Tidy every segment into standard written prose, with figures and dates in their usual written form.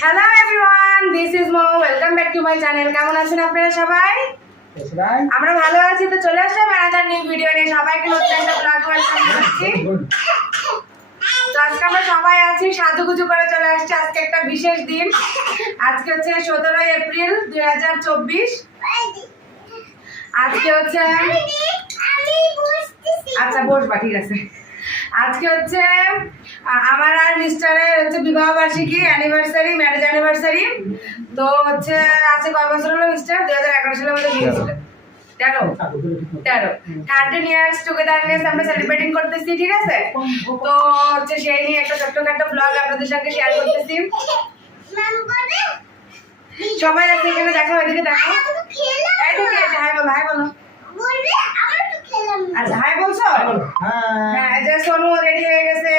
Hello everyone, this is Mo. Welcome back to my channel. কেমন আছেন আপনারা সবাই? আমরা ভালো আছি। তো চলে আসলাম আনাদার নিউ ভিডিও নিয়ে। সবাইকে নতুন একটা ব্লগ ওয়েলকাম জানাচ্ছি। তো আজকে আমরা সবাই আছি, সাজুগুজু করে চলে আসছি। আজকে একটা বিশেষ দিন। আজকে হচ্ছে 17 এপ্রিল 2024। আজকে হচ্ছে আচ্ছা বসবা, ঠিক আছে। আজকে হচ্ছে আমার আর মিস্টারের হচ্ছে বিবাহ বার্ষিকী, অ্যানিভার্সারি, ম্যারেজ অ্যানিভার্সারি। তো হচ্ছে আজকে কয় বছর হলো মিস্টার? 2011 সালের মধ্যে বিয়েছিলেন। 13 ইয়ার্স টুগেদারনেস আমরা সেলিব্রেটিং করতেছি, ঠিক আছে? তো হচ্ছে সেই নিয়ে একটা ছোট্টখাটো ব্লগ আপনাদের সঙ্গে শেয়ার করতেছি। সবাই আছে এখানে, দেখো এদিকে দেখো। হাই বলো, হাই বলো। আচ্ছা হাই বলছো? হ্যাঁ, যে সোনু রেডি হয়ে গেছে,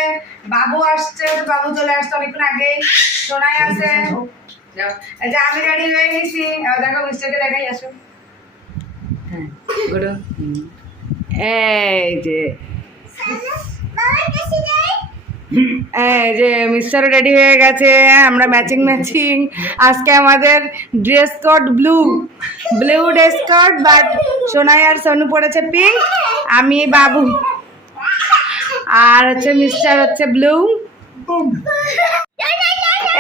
বাবু আসছে, বাবু চলে আসছে অনেকক্ষণ আগেই। সোনাই আছে, যে আমি রেডি হয়ে গেছি। দেখো মিস্টারকে দেখাই, আসো। হ্যাঁ গুডো, এই যে মিস্টার রেডি হয়ে গেছে। আমরা ম্যাচিং ম্যাচিং। আজকে আমাদের dress code blue dress code, but Sonai আর সোনু পড়েছে পিঙ্ক, আমি বাবু আর হচ্ছে মিস্টার হচ্ছে ব্লু।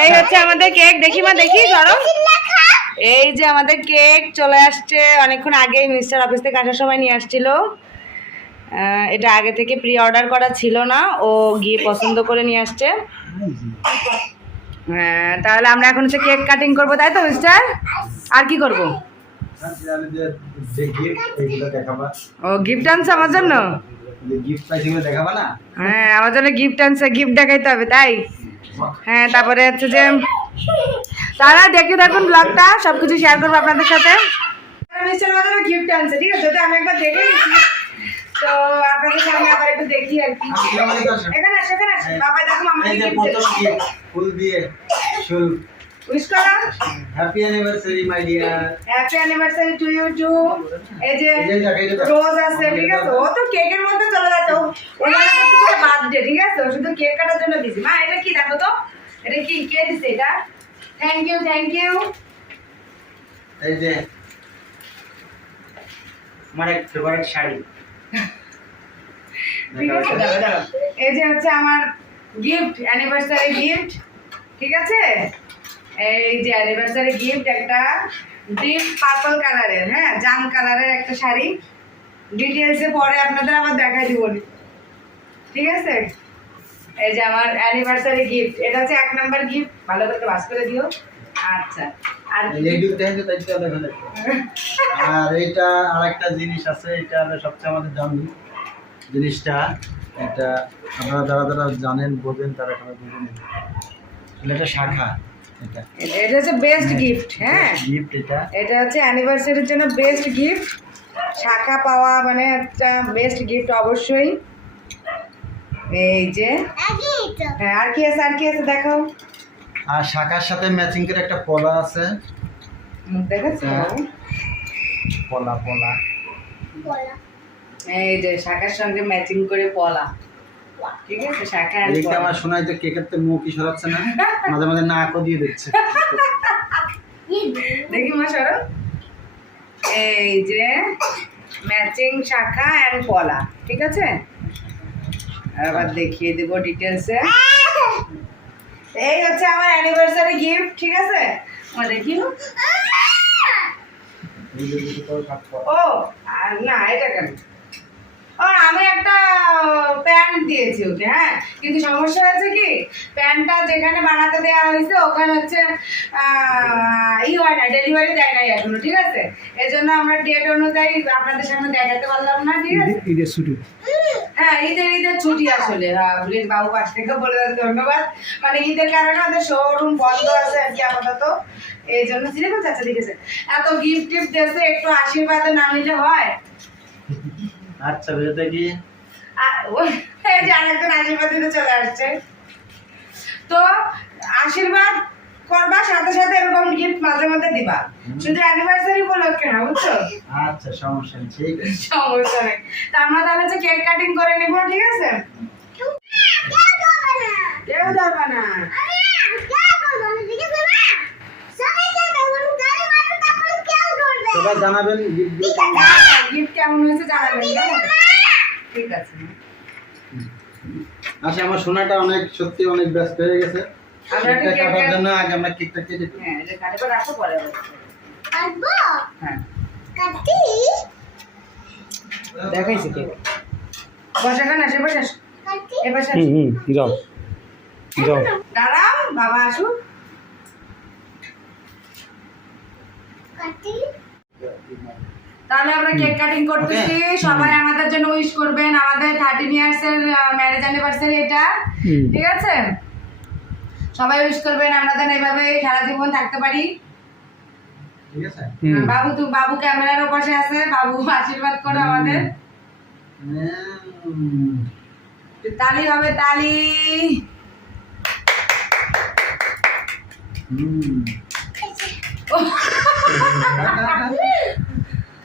এই হচ্ছে আমাদের কেক, দেখি মা, দেখি ধরো। এই যে আমাদের কেক চলে আসছে অনেকক্ষণ আগেই, মিস্টার অফিস থেকে আসার সময় নিয়ে আসছিল। এটা আগে থেকে প্রি অর্ডার করা ছিল না, ও গিয়ে পছন্দ করে নিয়ে আসছে। হ্যাঁ, তাহলে আমরা এখন হচ্ছে কেক কাটিং করবো, তাই তো মিস্টার? আর কি করবো? ও গিফট আনছে আমার জন্য? হ্যাঁ, আমার জন্য গিফট আনছে, গিফট দেখাইতে হবে, তাই? হ্যাঁ, তারপরে হচ্ছে যে তারা দেখে থাকুন ব্লগটা, সবকিছু শেয়ার করবো আপনাদের সাথে। মিস্টার আমার জন্য গিফট আনছে, ঠিক আছে? আমি একবার দেখে নিচ্ছি, তো আপনাদের সামনে আবার একটু দেখি আর কি। এখানে আসো, এখানে আসো। বাবা দেখো আমাকে ফুল দিয়ে শুল উইশ করো। Happy anniversary my dear. Happy anniversary to you too. এই যে রোজ আছে, ঠিক আছে? ও তো কেকের মধ্যে চলে যাচ্ছে, ও মানে করতেছে বার্থডে, ঠিক আছে? ও শুধু কেক কাটার জন্য দিছি। মা এটা কি দেখো তো, এটা কি কে দিছে এটা? Thank you, thank you. এই যে আমার এক ফেভারিট শাড়ি। এই যে হচ্ছে আমার গিফট, অ্যানিভার্সারি গিফট, ঠিক আছে? এই যে অ্যানিভার্সারি গিফট, একটা ডিপ পার্পল কালারের, হ্যাঁ জাম কালারের একটা শাড়ি। ডিটেলসে পরে আপনাদের আবার দেখাই দিব, ঠিক আছে? এই যে আমার অ্যানিভার্সারি গিফট, এটা হচ্ছে 1 নাম্বার গিফট। ভালো করে বাস করে দিও। আচ্ছা, আর আর এটা আরেকটা জিনিস আছে, এটা সবচেয়ে আমাদের দামি জিনিসটা। এটা আপনারা যারা যারা জানেন বোঝেন তারা এখানে বুঝে নেবেন। এটা শাখা, এটা হচ্ছে বেস্ট গিফট। হ্যাঁ গিফট, এটা হচ্ছে অ্যানিভার্সারির জন্য বেস্ট গিফট। শাখা পাওয়া মানে একটা বেস্ট গিফট অবশ্যই। এই যে হ্যাঁ, আর কি আছে, আর কি আছে দেখাও। আর শাখার সাথে ম্যাচিং করে একটা পলা আছে, দেখাচ্ছি। পলা পলা, এই যে শাখার সঙ্গে ম্যাচিং করে পলা, ঠিক আছে? শাখা আর এদিকে পলা। আমার শোনাই তো কেকের তো মুখ কি সরাচ্ছে না, মাঝে মাঝে নাকও দিয়ে দিচ্ছে। দেখি মা সরো। এই যে ম্যাচিং শাখা এন্ড পলা, ঠিক আছে? আবার দেখিয়ে দেব ডিটেলসে। এই হচ্ছে আমার অ্যানিভার্সারি গিফট, ঠিক আছে? মা দেখিও। ও আর না, এটা কেন? ও আমি একটা প্যান্ট দিয়েছি ওকে, হ্যাঁ, কিন্তু সমস্যা হয়েছে কি, প্যান্টটা যেখানে বানাতে দেওয়া হয়েছে ওখানে হচ্ছে হয় না, ডেলিভারি দেয় নাই এখনো, ঠিক আছে? এই জন্য আমরা ডেট অনুযায়ী আপনাদের সামনে দেখাতে পারলাম না, ঠিক আছে? ঈদের ছুটি, হ্যাঁ ঈদের ছুটি আসলে। হ্যাঁ প্লিজ বাবু পাশ থেকে বলে দেন ধন্যবাদ। মানে ঈদের কারণে আমাদের শোরুম বন্ধ আছে আর কি আপাতত, এই জন্য সিনেমা চাচা দেখেছে এত গিফট টিফট দিয়েছে, একটু আশীর্বাদ না নিলে হয়? আচ্ছা বুঝতে কি এই যে আরেকজন আশীর্বাদ দিতে চলে আসছে, তো আশীর্বাদ করবা সাথে সাথে এরকম গিফট মাঝে মধ্যে দিবা, শুধু অ্যানিভার্সারি উপলক্ষে না, বুঝছো? আচ্ছা সমস্যা নেই, ঠিক আছে, সমস্যা নেই। তা আমরা তাহলে কেক কাটিং করে নেবো, ঠিক আছে? কেউ ধরবে না। সবাই জানাবেন গিফট কেমন হয়েছে জানাবেন, কেমন? ঠিক আছে। আচ্ছা, আমার সোনাটা অনেক সত্যি অনেক ব্যস্ত হয়ে গেছে। আমরা কেকটা কেক কাটার জন্য আগে আমরা কেকটা কেটে দিই। হ্যাঁ, এটা কাটে রাখো পরে আবার। হ্যাঁ, দেখাইছি কেক। বসে খান, আসে বসে আসো। এবার যাও যাও। দাঁড়াও, বাবা আসুক। তাহলে আমরা কেক কাটিং করতেছি। সবাই আমাদের জন্য উইশ করবেন। আমাদের 13 ইয়ার্স এর ম্যারেজ অ্যানিভার্সারি এটা, ঠিক আছে? সবাই উইশ করবেন, আমরা যেন এভাবে সারা জীবন থাকতে পারি। ঠিক আছে? বাবু ক্যামেরার পাশে আছে, বাবু আশীর্বাদ করো আমাদের। তালি হবে, তালি।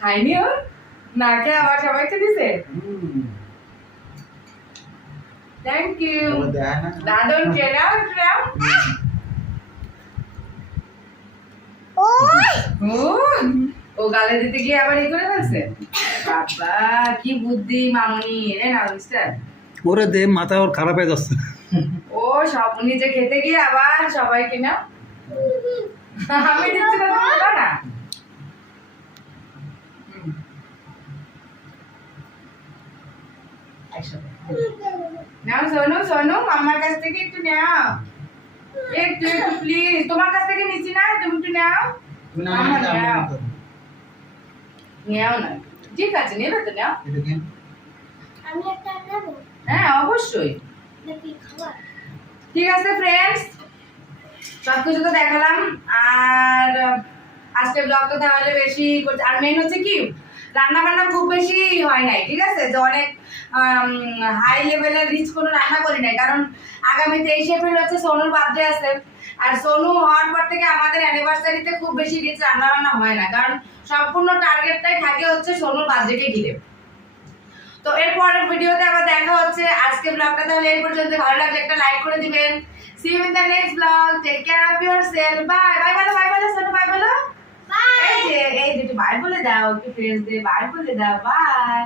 খাইনি ও না, কে আবার সবাইকে দিছে। থ্যাংক ইউ দাদন। কেরাও কেরাও। ও গালে দিতে গিয়ে আবার ই করে ফেলছে। বাবা কি বুদ্ধি মামনি। এই না মিস্টার, ওরে দে, মাথা ওর খারাপ হয়ে যাচ্ছে। ও সব নিজে খেতে গিয়ে আবার সবাইকে নাও। আমি দিচ্ছি না, তুমি দাও না। নাও সোনু, সোনু মাম্মার কাছ থেকে একটু নাও, একটু একটু প্লিজ। তোমার কাছ থেকে নিচ্ছি না, তুমি একটু নাও। মাম্মা নাও, নাও না। ঠিক আছে, নেবে তো নাও। হ্যাঁ অবশ্যই। ঠিক আছে ফ্রেন্ডস, সবকিছু তো দেখালাম। আর আজকে ব্লগটা তাহলে বেশি আর মেন হচ্ছে কি, রান্না বান্না খুব বেশি হয় নাই, ঠিক আছে? যে অনেক হাই লেভেলের রিচ কোনো রান্না করি নাই, কারণ আগামী 23 এপ্রিল হচ্ছে সোনুর বার্থডে আছে। আর সোনু হওয়ার পর থেকে আমাদের অ্যানিভার্সারিতে খুব বেশি রিচ রান্না বান্না হয় না, কারণ সম্পূর্ণ টার্গেটটাই থাকে হচ্ছে সোনুর বার্থডেকে ঘিরে। তো এর পরের ভিডিওতে আবার দেখা হচ্ছে। আজকে ব্লগটা তাহলে এই পর্যন্ত। ভালো লাগলে একটা লাইক করে দিবেন। See you in the next vlog. Take care of yourself. Bye. Bye বলো, bye বলো, সোনু bye বলো। এই যে একটু bye বলে দাও, একটু ফ্রেন্ডস দে bye বলে দাও। Bye.